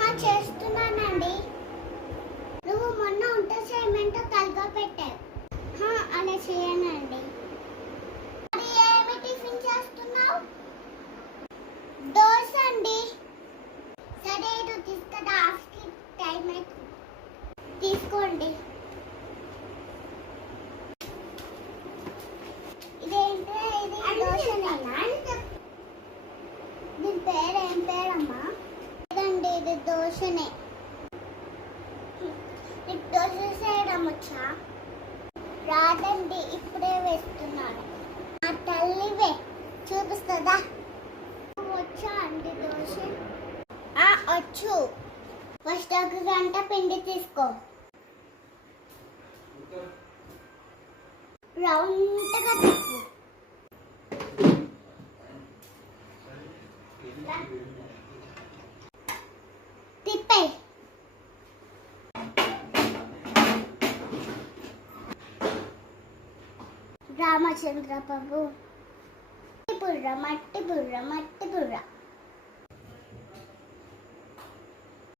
చేస్తున్నానండి. నువ్వు మొన్న ఉంట చేయమంటే తలగా పెట్టావు. అలా చేయనండి. మరి ఏమి టిఫిన్ చేస్తున్నావు? దోశ అండి. సరే ఇది తీసుకురా, ఆఫీస్కి టైం అవుతుంది. తీసుకోండి. ఇదేంటి? ఇది దోశనేనా? దీని పేరు ఏం పేరమ్మా? ఇదండి, ఇది దోశనే. నీకు దోశ చేయడం వచ్చా? రాదండి, ఇప్పుడే వేస్తున్నాను. ఆ తల్లివే చూపిస్తుందా? వచ్చా అండి దోశ? వచ్చు. ఫస్ట్ ఒక గంట పిండి తీసుకో, రౌండ్గా తిప్పు. తిప్పే. రామచంద్ర ప్రభు. బుర్ర మట్టి బుర్ర మట్టి బుర్ర.